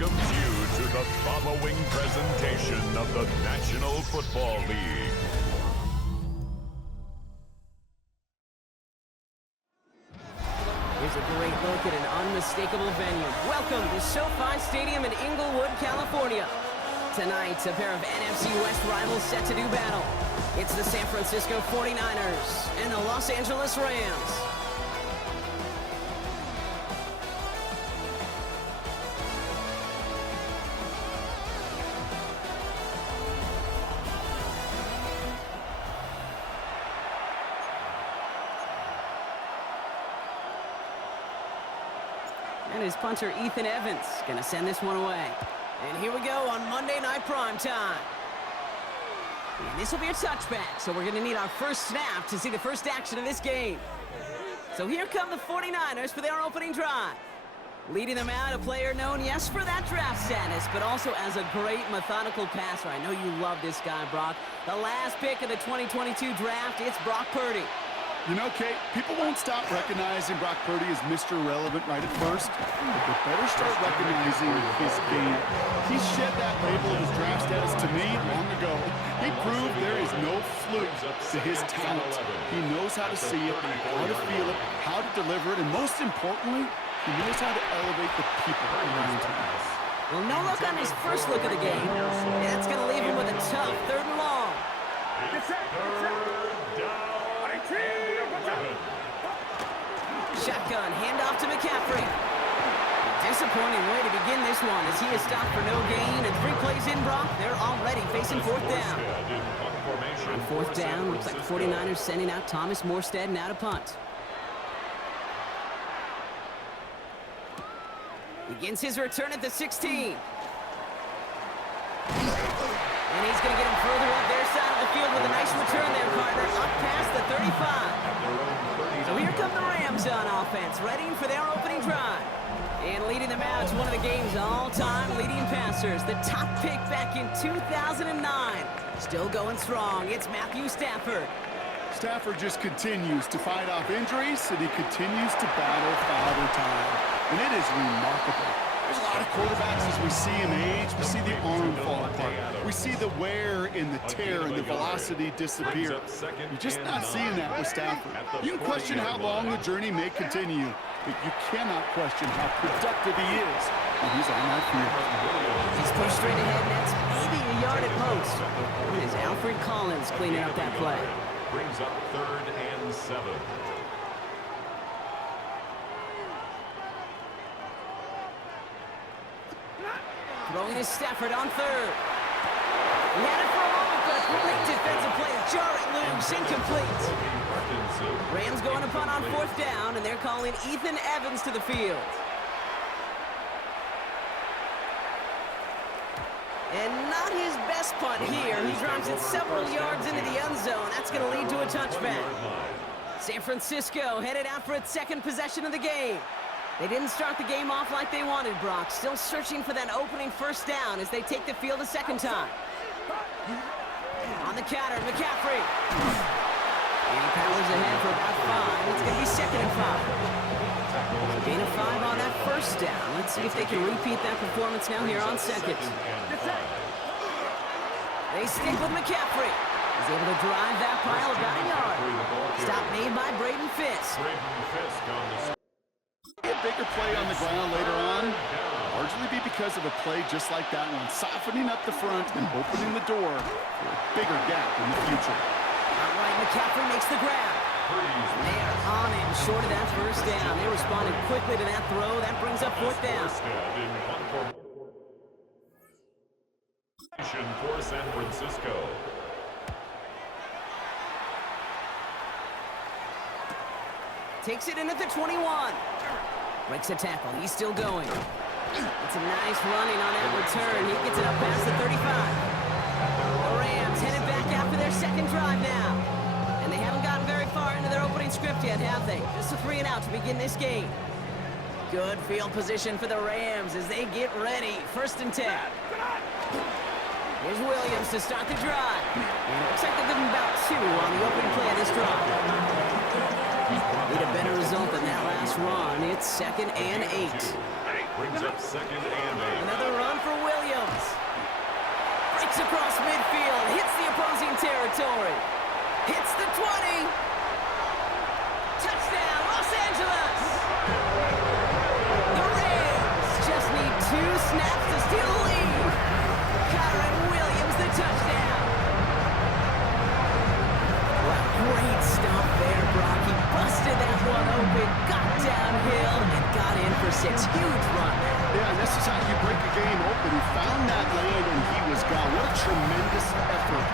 welcomes you to the following presentation of the National Football League. Here's a great look at an unmistakable venue. Welcome to SoFi Stadium in Inglewood, California. Tonight, a pair of NFC West rivals set to do battle. It's the San Francisco 49ers and the Los Angeles Rams. And his punter, Ethan Evans, gonna send this one away. And here we go on Monday Night Primetime. And this will be a touchback, so we're gonna need our first snap to see the first action of this game. So here come the 49ers for their opening drive. Leading them out, a player known, yes, for that draft status, but also as a great methodical passer. I know you love this guy, Brock. The last pick of the 2022 draft, it's Brock Purdy. You know, Kate, people won't stop recognizing Brock Purdy as Mr. Irrelevant right at first, but they better start recognizing his game. He shed that label of his draft status to me long ago. He proved there is no fluke to his talent. He knows how to see it, how to feel it, how to deliver it, and most importantly, he knows how to elevate the people around him. Well, no look on his first look of the game. That's going to leave him with a tough 3rd and long. Shotgun, handoff to McCaffrey. A disappointing way to begin this one as he is stopped for no gain. And 3 plays in, Brock, they're already facing 4th down. On 4th down, looks like the 49ers sending out Thomas Morstead now to punt. Begins his return at the 16. And he's going to get him further up their side of the field with a nice return there, partner, up past the 35. So here come the Rams on offense, ready for their opening drive. And leading them out to one of the game's all-time leading passers, the top pick back in 2009. Still going strong, it's Matthew Stafford. Stafford just continues to fight off injuries, and he continues to battle Father Time. And it is remarkable. There's a lot of quarterbacks as we see him age. We see the arm fall apart. We see the wear and the tear and the velocity disappear. You're just not seeing that with Stafford. You can question how long the journey may continue, but you cannot question how productive he is when he's on that field. He's pushed straight ahead, and that's maybe a yard at most. It is Alfred Collins cleaning up that play. Brings up 3rd and 7. Throwing to Stafford on 3rd. He had it for a moment, but a great defensive play. Jarrett loose, incomplete. Rams going to punt on 4th down, and they're calling Ethan Evans to the field. And not his best punt here. He drives it several yards into the end zone. That's going to lead to a touchback. San Francisco headed out for its 2nd possession of the game. They didn't start the game off like they wanted, Brock. Still searching for that opening 1st down as they take the field a 2nd time. On the counter, McCaffrey. And he powers ahead for about 5. It's going to be 2nd and 5. Gain of 5 on that 1st down. Let's see if they can repeat that performance now here on 2nd. They stick with McCaffrey. He's able to drive that pile about a yard. Stop made by Braden Fisk. A bigger play on the ground later on, largely be because of a play just like that one, softening up the front and opening the door for a bigger gap in the future. All right, McCaffrey makes the grab. They are on him short of that 1st down. They responded quickly to that throw. That brings up 4th down. For San Francisco. Takes it in at the 21. Breaks a tackle. He's still going. It's a nice running on that return. He gets it up past the 35. The Rams headed back after their 2nd drive now. And they haven't gotten very far into their opening script yet, have they? Just a 3 and out to begin this game. Good field position for the Rams as they get ready. 1st and 10. Here's Williams to start the drive. And it looks like they're giving about 2 on the opening play of this drive. Need a better result than that last run. It's 2nd and 8. Brings up 2nd and 8. Another run for Williams. Breaks across midfield, hits the opposing territory. Hits the 20. Touchdown, Los Angeles. The Rams just need 2 snaps to steal the lead. Kyron Williams, the touchdown. Well, great stop there, Brock. He busted that one open, got downhill, and got in for 6. Huge run there. Yeah, and this is how you break a game open. He found that lane, and he was gone. What a tremendous effort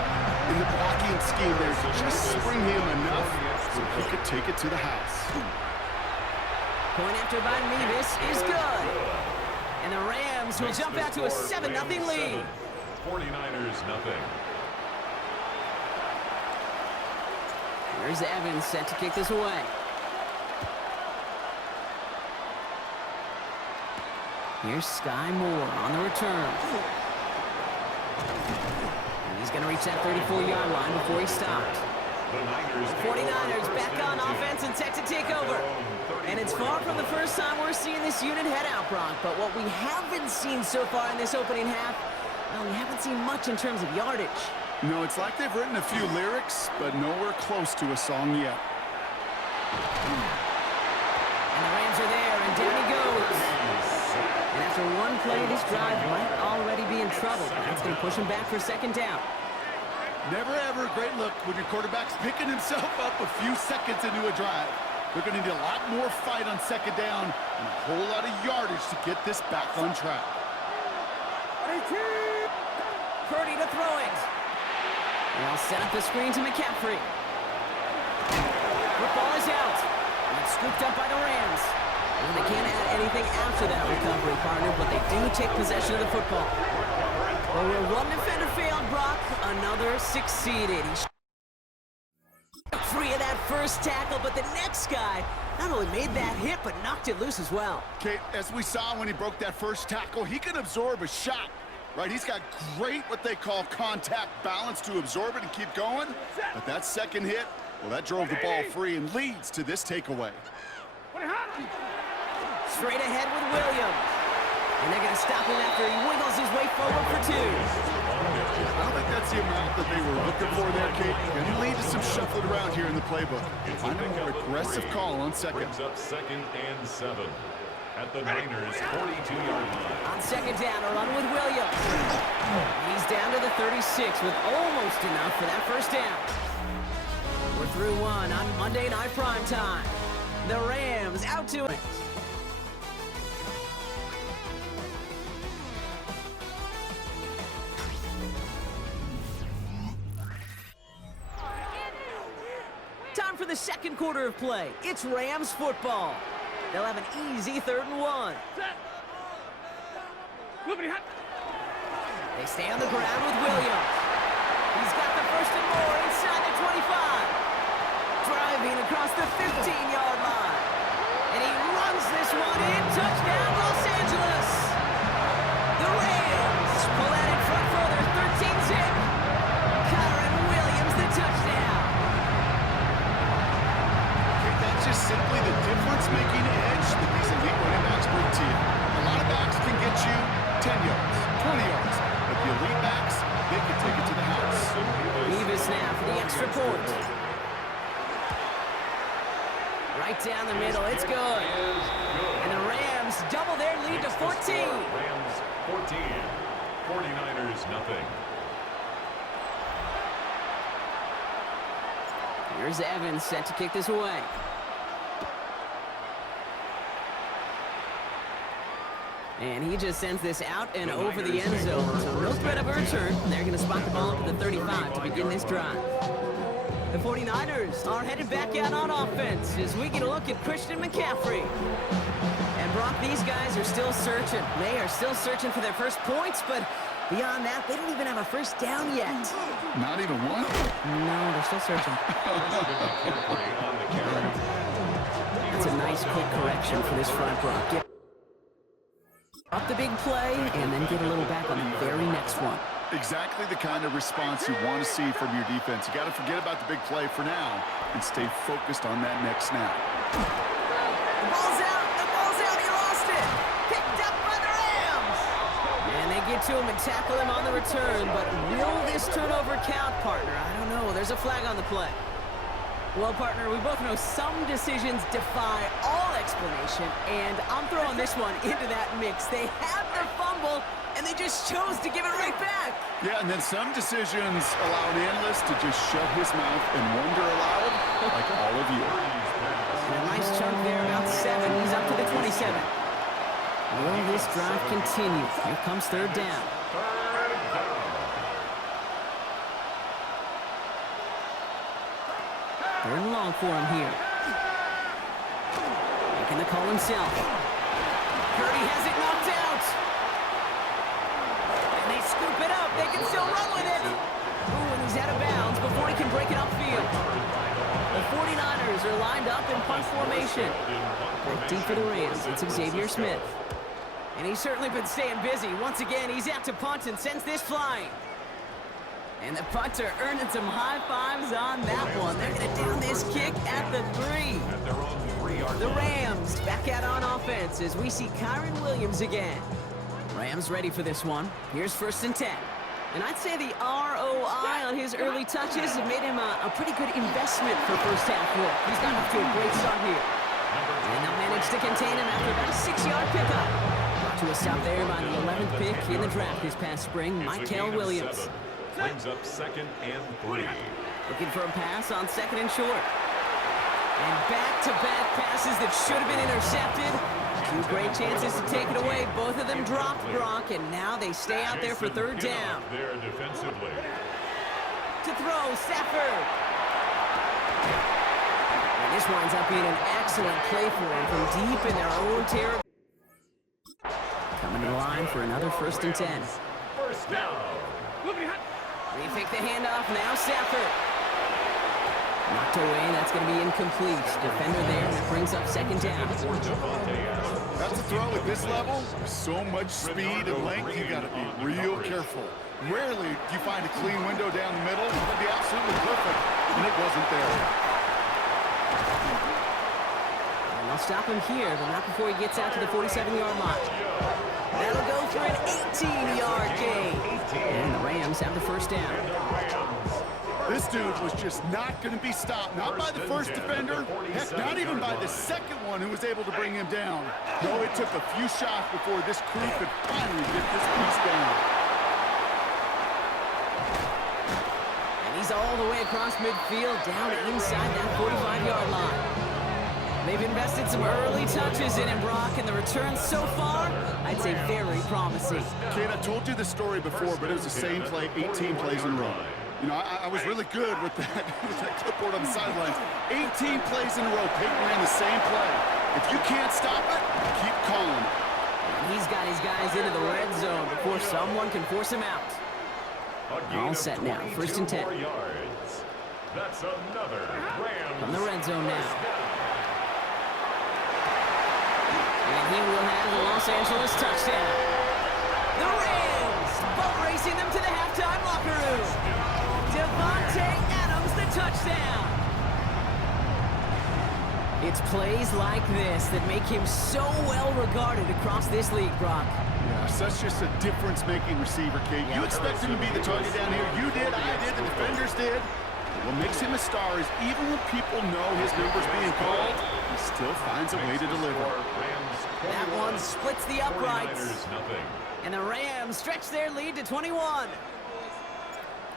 in the blocking scheme there to just spring him enough so he could take it to the house. Point after by Mevis is good. And the Rams will jump out to a 7-0 lead. 49ers nothing. Here's Evans set to kick this away. Here's Sky Moore on the return. He's going to reach that 34-yard line before he stopped. The 49ers back on offense and set to take over. And it's far from the first time we're seeing this unit head out, Brock. But what we haven't seen so far in this opening half, well, we haven't seen much in terms of yardage. No, it's like they've written a few lyrics, but nowhere close to a song yet. And the Rams are there, and down he goes. And after one play, this drive might already be in trouble. That's going to push him back for 2nd down. Never ever a great look when your quarterback's picking himself up a few seconds into a drive. They're going to need a lot more fight on 2nd down and a whole lot of yardage to get this back on track. Purdy to throw it. They'll set up the screen to McCaffrey. Football is out. And it's scooped up by the Rams. And they can't add anything after that recovery, partner, but they do take possession of the football. Well, where one defender failed, Brock, another succeeded. He free of that first tackle, but the next guy not only made that hit, but knocked it loose as well. Okay, as we saw when he broke that first tackle, he can absorb a shot, right? He's got great, what they call contact balance to absorb it and keep going. But that second hit, well, that drove the ball free and leads to this takeaway. Straight ahead with Williams. And they're going to stop him after he wiggles his way forward for 2. I don't think that's the amount that they were looking for there, Kate. Going to lead to some shuffling around here in the playbook. Find a more aggressive call on 2nd. Brings up 2nd and 7 at the Niners' 42-yard line. On 2nd down, a run with Williams. He's down to the 36 with almost enough for that first down. We're through one on Monday Night Primetime. The Rams out to it. Time for the 2nd quarter of play. It's Rams football. They'll have an easy 3rd and 1. They stay on the ground with Williams. He's got the 1st and more inside the 25. Driving across the 15-yard line. And he runs this one in. Touchdown, Los Angeles. The Rams pull out in front further, 13-zip. Kyron Williams, the touchdown. That's just simply the difference-making edge that these elite running backs bring to you. A lot of backs can get you 10 yards, 20 yards, but the elite backs, they can take it to the house. Mevis now for the extra point. Right down the middle, it's good. And the Rams double their lead to 14. Rams 14, 49ers nothing. Here's Evans set to kick this away. And he just sends this out and over the end zone. So no threat of a return. They're going to spot the ball up at the 35 to begin this drive. The 49ers are headed back out on offense as we get a look at Christian McCaffrey. And Brock, these guys are still searching. They are still searching for their first points, but beyond that, they don't even have a first down yet. Not even one? No, they're still searching. That's a nice quick correction for this front, Brock. Get up the big play and then get a little back on the very next one. Exactly the kind of response you want to see from your defense. You got to forget about the big play for now and stay focused on that next snap. The ball's out. The ball's out. He lost it. Picked up to him and tackle him on the return, but will this turnover count, partner? I don't know. There's a flag on the play. Well, partner, we both know some decisions defy all explanation, and I'm throwing this one into that mix. They had the fumble, and they just chose to give it right back. Yeah, and then some decisions allow an analyst to just shut his mouth and wonder aloud, like all of you. And a nice chunk there, about 7. He's up to the 27. Will this drive continue? Here comes third down. Third and long for him here. Making the call himself. Purdy has it knocked out. And they scoop it up. They can still run with it. Ooh, and he's out of bounds before he can break it upfield. The 49ers are lined up in punt formation. Deep for the Rams. It's Xavier Smith. And he's certainly been staying busy. Once again, he's out to punt and sends this flying. And the punter earning some high fives on that one. They're going to down this kick at the 3. The Rams back out on offense as we see Kyron Williams again. Rams ready for this one. Here's 1st and 10. And I'd say the ROI on his early touches have made him a pretty good investment for first half work. He's gotten off to a great start here. And they'll manage to contain him after about a 6-yard pickup. Brought to a stop there by the 11th pick in the draft this past spring, Michael Williams. Brings up 2nd and 3. Looking for a pass on 2nd and short. And back-to-back passes that should have been intercepted. 2 great chances to take it away. Both of them dropped, Brock, and now they stay out there for third down. There defensively. To throw, Stafford. And this winds up being an excellent play for him from deep in their own territory. Coming to the line for another 1st and 10. First down. They fake the handoff, now Stafford. Knocked away, that's going to be incomplete. Defender there, that brings up 2nd down. That's a throw at this level. So much speed and length, you got to be real careful. Rarely do you find a clean window down the middle. It would be absolutely perfect, and it wasn't there. And they'll stop him here, but not before he gets out to the 47-yard line. That'll go for an 18-yard gain. And the Rams have the 1st down. This dude was just not going to be stopped. Not by the first defender. Heck, not even by the second one who was able to bring him down. No, it took a few shots before this crew could finally get this piece down. And he's all the way across midfield, down inside that 45-yard line. They've invested some early touches in him, Brock, and the returns so far, I'd say very promising. Kid, I told you this story before, but it was the same play 18 plays in a row. You know, I was really good with that clipboard on the sidelines. 18 plays in a row, Peyton ran the same play. If you can't stop it, keep calling it. And he's got his guys into the red zone before someone can force him out. All set now, 1st and 10. Yards. That's another Rams. From the red zone now. And he will have the Los Angeles touchdown. The Rams boat racing them to the halftime locker room. Devontae Adams, the touchdown. It's plays like this that make him so well regarded across this league, Brock. Yeah, such just a difference-making receiver, Kate. You expect him to be the target down here. You did, I did, the defenders did. What makes him a star is even when people know his number's being called, he still finds a way to deliver. That one splits the uprights. And the Rams stretch their lead to 21.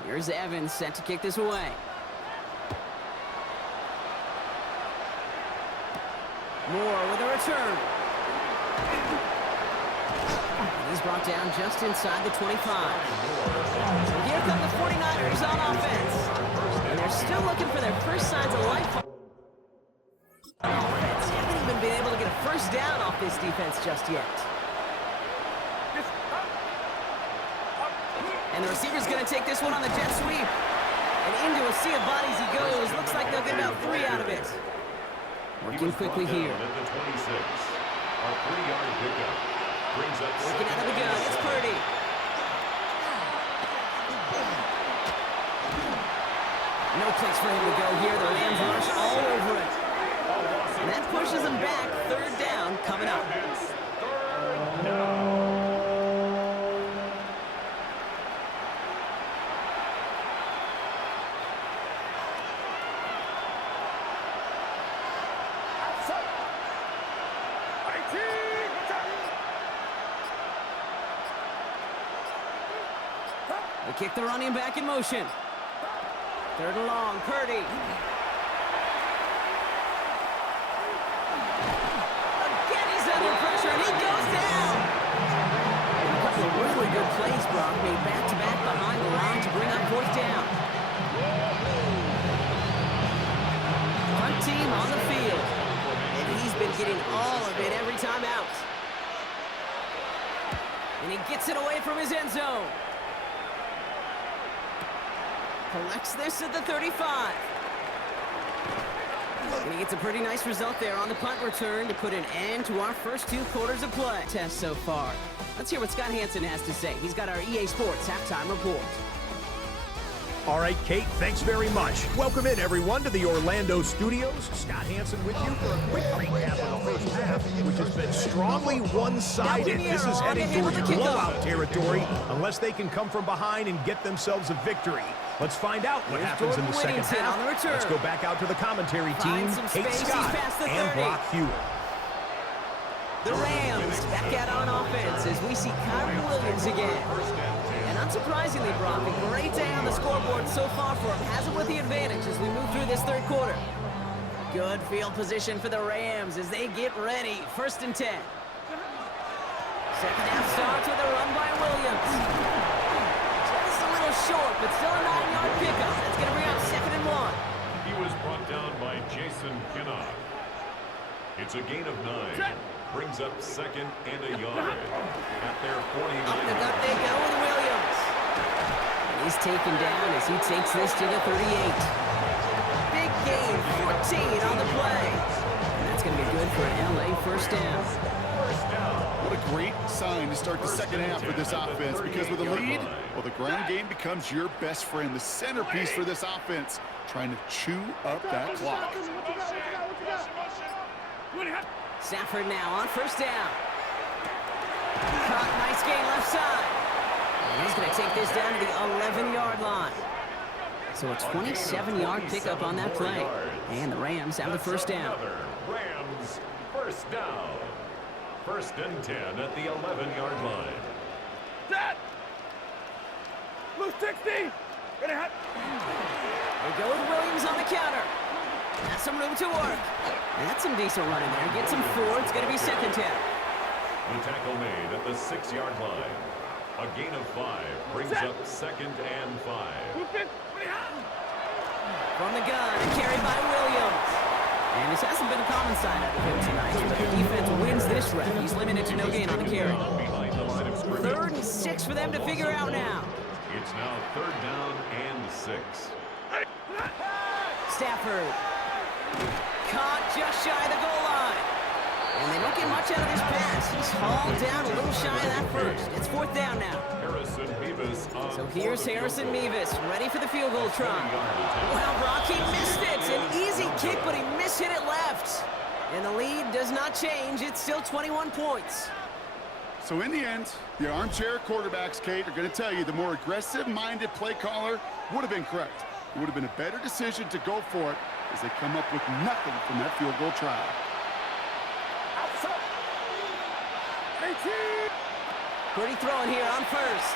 Here's Evans set to kick this away. Moore with a return. And he's brought down just inside the 25. So here come the 49ers on offense. And they're still looking for their first signs of life. Offense haven't even been able to get a first down off this defense just yet. And the receiver's going to take this one on the jet sweep. And into a sea of bodies he goes. Looks like they'll get about 3 out of it. Working quickly here. At the 26. A 3-yard pickup. Brings up Working out of the gun. It's Purdy. No place for him to go here. The Rams rush all over it. And that pushes them back. 3rd down coming up. They kick the running back in motion. Third and long, Purdy. Again, he's under pressure, and he goes down. A couple of really good plays, Brock, made back-to-back behind the line to bring up fourth down. Punt team on the field. And he's been getting all of it every time out. And he gets it away from his end zone. Collects this at the 35. And he gets a pretty nice result there on the punt return to put an end to our first 2 quarters of play test so far. Let's hear what Scott Hansen has to say. He's got our EA Sports halftime report. All right, Kate, thanks very much. Welcome in, everyone, to the Orlando studios. Scott Hansen with you for a quick recap of the first half, which has been strongly one-sided. This is heading towards blowout territory unless they can come from behind and get themselves a victory. Let's find out what happens in the second half. Let's go back out to the commentary team, Kate Scott and Brock Hewitt. The Rams back out on offense as we see Kyron Williams again. And unsurprisingly, Brock, a great day on the scoreboard so far for him. Has it with the advantage as we move through this third quarter. Good field position for the Rams as they get ready. 1st and 10. Second half starts with a run by Williams. Just a little short, but still a 9-yard pickup. That's going to bring up 2nd and 1. He was brought down by Jason Kinnock. It's a gain of 9. Brings up 2nd and a yard at their 49. Up the gut they go with Williams. He's taken down as he takes this to the 38. Big gain, 14 on the play. And that's going to be good for an LA first down. What a great sign to start the second half for this offense, because with a lead, well, the ground game becomes your best friend, the centerpiece for this offense, trying to chew up that clock. Stafford now on 1st down. Caught, nice gain left side. And he's going to take this down to the 11-yard line. So a 27-yard pickup on that play. And the Rams have the first down. Rams first down. 1st and 10 at the 11-yard line. Set! Blue 60! They go with Williams on the counter. Has some room to work. That's some decent running there. Gets him 4. It's going to be 2nd down. The tackle made at the 6-yard line. A gain of 5 brings up 2nd and 5. From the gun, carried by Williams. And this hasn't been a common side of him tonight. But the defense wins this rep. He's limited to no gain on the carry. Behind the line of scrimmage. 3rd and 6 for them to figure out now. It's now 3rd down and 6. Stafford. Caught just shy of the goal line. And they don't get much out of this pass. He's hauled down a little shy of that first. It's 4th down now. Harrison Mevis on So here's Harrison Mevis, ready for the field goal try. Well, Brock, he missed it. An easy kick, but he mishit it left. And the lead does not change. It's still 21 points. So in the end, the armchair quarterbacks, Kate, are going to tell you the more aggressive-minded play caller would have been correct. It would have been a better decision to go for it as they come up with nothing from that field goal try. Pretty throwing here on 1st.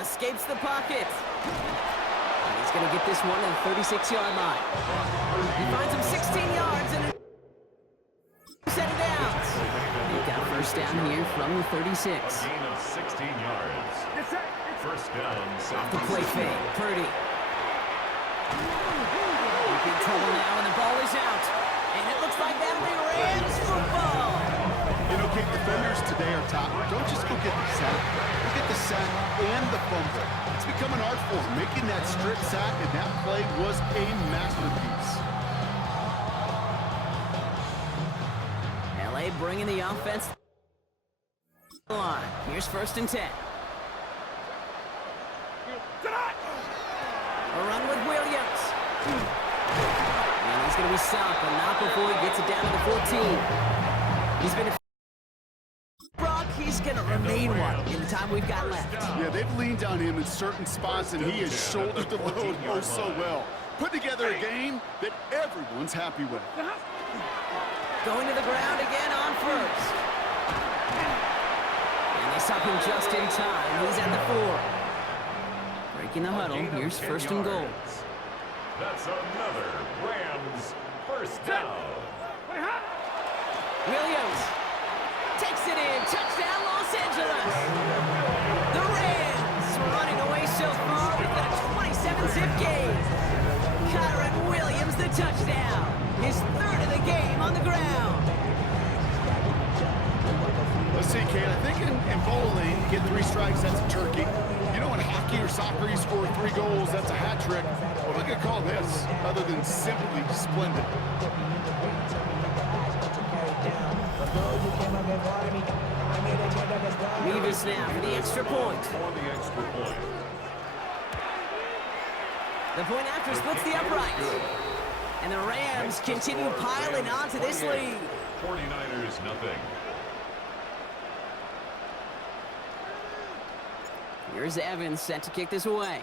Escapes the pocket. And he's going to get this one at the 36-yard line. He finds him 16 yards and set it down. They've got 1st down here from the 36. A gain of 16 yards. 1st down. Off the play fake. Purdy. In trouble now, and the ball is out. And it looks like that'll be Rams football. You know, Kate, defenders today are top. Don't just go get the sack. Go get the sack and the fumble. It's become an art form. Making that strip sack, and that play was a masterpiece. LA bringing the offense line. Here's 1st and 10. A run with Williams. And he's going to be stopped, but not before he gets it down to the 14. He's been Brock, he's going to remain one in the time we've got left. Yeah, they've leaned on him in certain spots, and he has shouldered the load oh so well. Put together a game that everyone's happy with. Going to the ground again on 1st. And they stop him just in time. He's at the 4. Breaking the huddle. Here's first and goal. That's another Rams first down. Williams takes it in. Touchdown, Los Angeles. The Rams running away so far with a 27-zip game. Kyron Williams, the touchdown. His 3rd of the game on the ground. Let's see, Kate. I think in bowling, you get 3 strikes, that's a turkey. You know, in hockey or soccer, you score 3 goals, that's a hat trick. What am I going to call this other than simply splendid? Revis now for the extra point. For the extra point. The point after splits the uprights. And the Rams continue piling onto this lead. 49ers nothing. Here's Evans set to kick this away.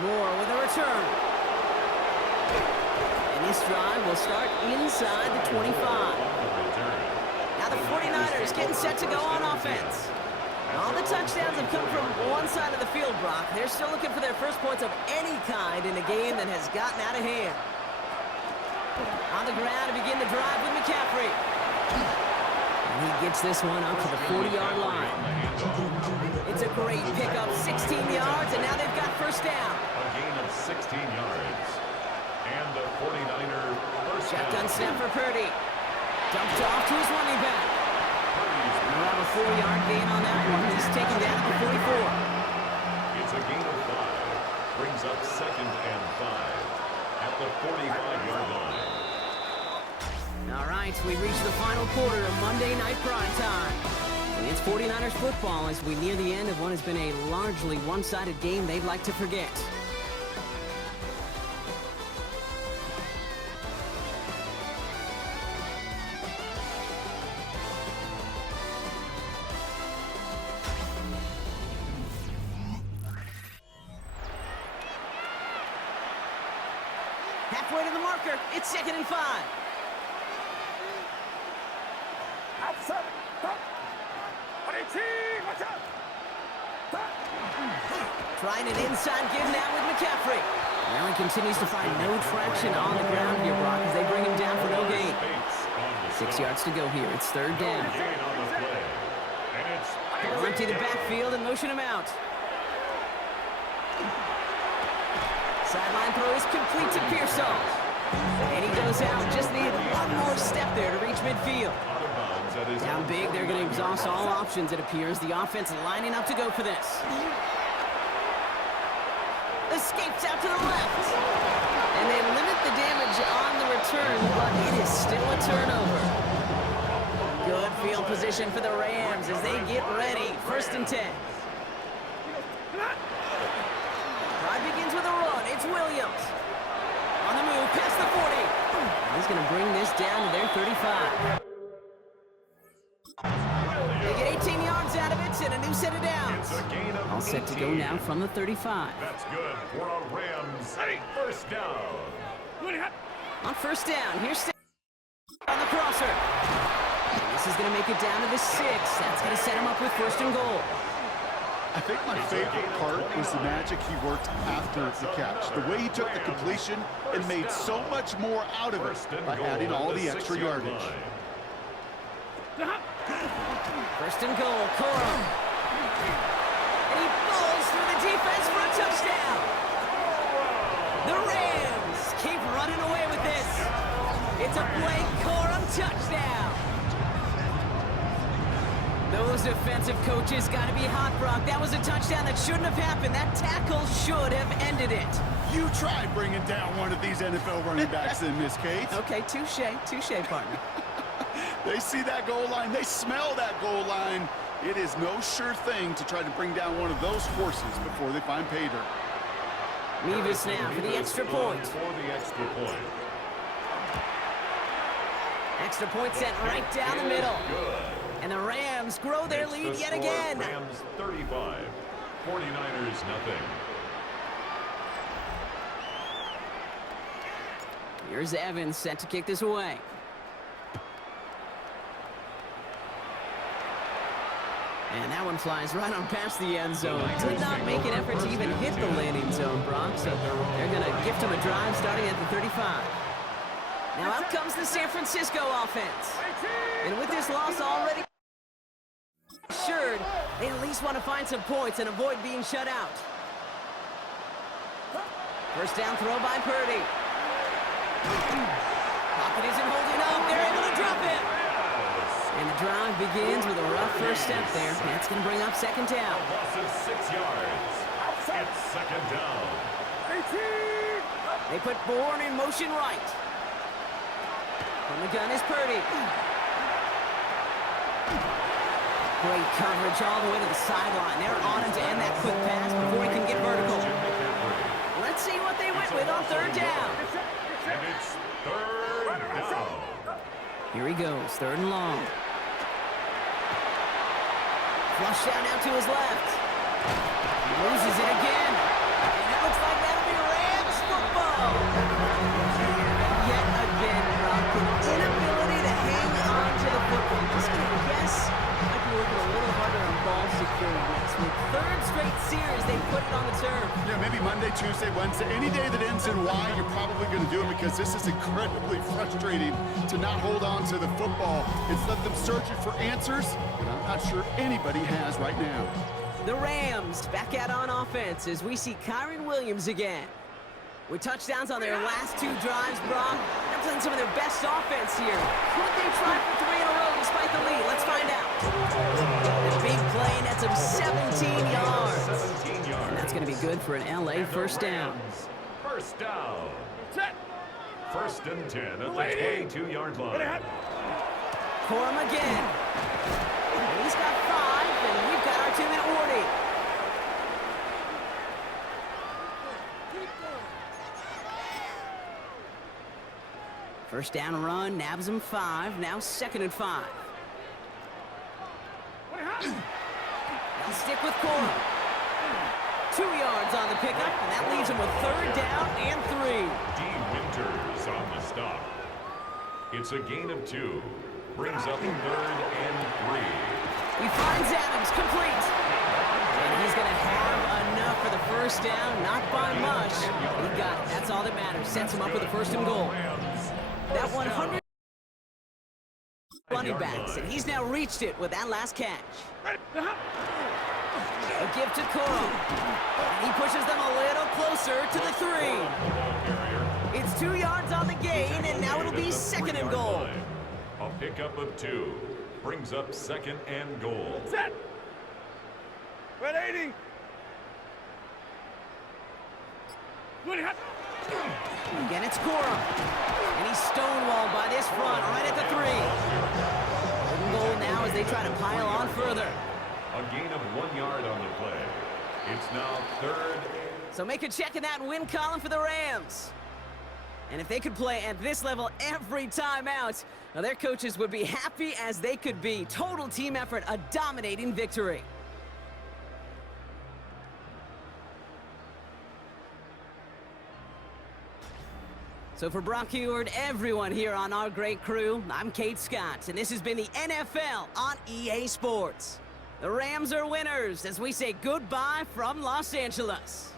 Moore with a return. And this drive will start inside the 25. Now the 49ers getting set to go on offense. All the touchdowns have come from one side of the field, Brock. They're still looking for their first points of any kind in a game that has gotten out of hand. On the ground to begin the drive with McCaffrey. And he gets this one up to the 40-yard line. It's a great pickup, 16 yards, and now they've got first down. A gain of 16 yards. And the 49er first Shotgun down. snap for Purdy. Dumped off to his running back. We'll have a 4-yard gain on that one. He's taken down at the 44. It's a gain of 5. Brings up 2nd and 5 at the 45-yard line. All right, we reach the final quarter of Monday Night Prime Time. And it's 49ers football as we near the end of what has been a largely one-sided game they'd like to forget. Halfway to the marker, it's 2nd and 5. Outside. Stop. Watch out. Stop. Trying an inside give now with McCaffrey. Now he continues to find no traction on the ground here, Brock, as they bring him down for no gain. 6 yards to go here. It's 3rd down. Gain on the play. And it's They'll empty the backfield and motion him out. Sideline throw is complete to Pearsall. And he goes out. Just needed one more step there to reach midfield. Down big, they're going to exhaust all options, it appears. The offense lining up to go for this. Escapes out to the left. And they limit the damage on the return, but it is still a turnover. Good field position for the Rams as they get ready. 1st and 10. Drive begins with a run. It's Williams. On the move, past the 40. He's going to bring this down to their 35. They get 18 yards out of it and a new set of downs. All set to go now from the 35. That's good for a Rams first down. On first down, here's on the crosser. And this is going to make it down to the 6. That's going to set him up with 1st and goal. I think my favorite part was the magic he worked after the catch. The way he took the completion and made so much more out of it by adding all the extra yardage. 1st and goal, Corum. And he falls through the defense for a touchdown. The Rams keep running away with this. It's a Blake Corum touchdown. Those defensive coaches got to be hot, Brock. That was a touchdown that shouldn't have happened. That tackle should have ended it. You try bringing down one of these NFL running backs then, Miss Kate. Okay, touche, partner. They see that goal line. They smell that goal line. It is no sure thing to try to bring down one of those horses before they find pay dirt. Revis now for the extra point. Extra point set right down the middle. And the Rams grow their lead yet again. Rams 35, 49ers nothing. Here's Evans set to kick this away. And that one flies right on past the end zone. Did not make an effort to even hit the landing zone, Brock. So they're going to gift him a drive starting at the 35. Now out comes the San Francisco offense. And with this loss already assured, they at least want to find some points and avoid being shut out. First down throw by Purdy. Pocket isn't holding up. They're able to drop it. And the drive begins with a rough first step there. That's going to bring up second down. Loss of 6 yards. It's second down. They put Bourne in motion right. From the gun is Purdy. Great coverage all the way to the sideline. They're on him to end that quick pass before he can get vertical. Let's see what they went with on third down. And it's third down. Here he goes, third and long. Flush down now to his left. He loses it again. And it looks like that'll be Rams football. Yet again, Brock, an inability to hang on to the football. Just gonna guess might be working a little harder on ball security next week. Third straight series they put it on the turf. Yeah, maybe Monday, Tuesday, Wednesday, any day that ends in Y, you're probably going to do it because this is incredibly frustrating to not hold on to the football. It's left them searching for answers, and I'm not sure anybody has right now. The Rams back out on offense as we see Kyron Williams again. With touchdowns on their last 2 drives, Brock, they're playing some of their best offense here. Could they try for 3 in a row despite the lead? Let's find out. The big play nets him 17 yards. 17 yards. And that's going to be good for an LA first down. First down. First and 10 at the 22-yard line. Corum again. And he's got 5, and we've got our 2-minute warning. First down run, nabs him 5, now second and 5. They'll stick with Corum. 2 yards on the pickup, and that leaves him with third down and 3. D. Winters on the stop. It's a gain of 2. Brings up third and 3. He finds Adams, complete. And he's going to have enough for the first down, not by much. He got it. That's all that matters. Sets him up with a first and goal. That 100 running backs, and he's now reached it with that last catch. A give to Corum. And he pushes them a little closer to the 3. It's 2 yards on the gain, and now it'll be second and goal. A pickup of 2. Brings up second and goal. Set. Red 80. Again, it's Corum. And he's stonewalled by this front right at the 3. Golden goal now as they try to pile on further. A gain of 1 yard on the play. It's now third. So make a check in that win column for the Rams. And if they could play at this level every time out, now their coaches would be happy as they could be. Total team effort, a dominating victory. So for Brock Heward, everyone here on our great crew, I'm Kate Scott, and this has been the NFL on EA Sports. The Rams are winners as we say goodbye from Los Angeles.